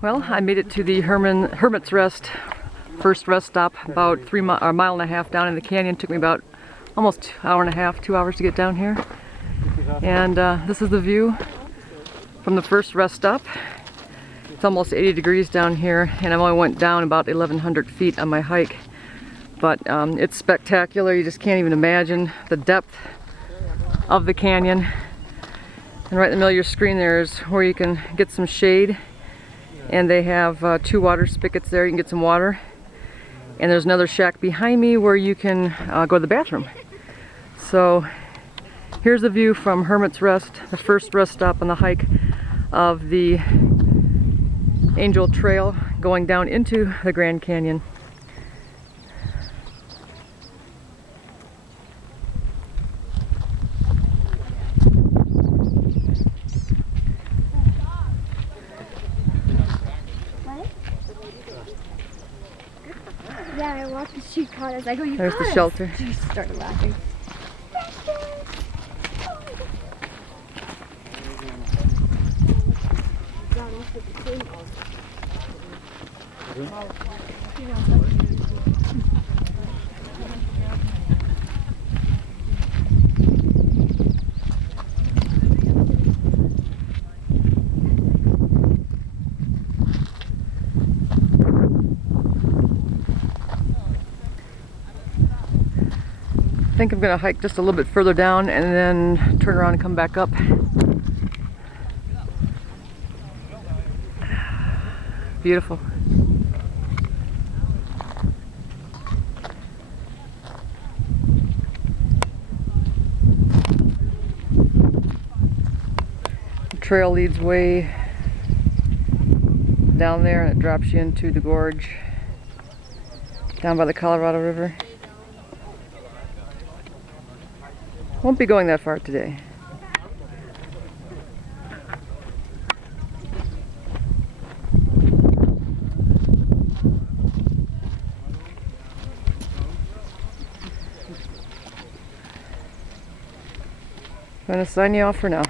Well, I made it to the Hermit's Rest first rest stop, about a mile and a half down in the canyon. Took me about almost an hour and a half, 2 hours to get down here. And this is the view from the first rest stop. It's almost 80 degrees down here, and I only went down about 1,100 feet on my hike. But it's spectacular. You just can't even imagine the depth of the canyon. And right in the middle of your screen there is where you can get some shade. And they have 2 water spigots there. You can get some water. And there's another shack behind me where you can go to the bathroom. So here's the view from Hermit's Rest, the first rest stop on the hike of the Angel Trail going down into the Grand Canyon. Yeah, I watched the she caught us. I go, you There's caught the us. shelter. She started laughing. I think I'm going to hike just a little bit further down and then turn around and come back up. Beautiful. The trail leads way down there and it drops you into the gorge down by the Colorado River. Won't be going that far today. I'm going to sign you off for now.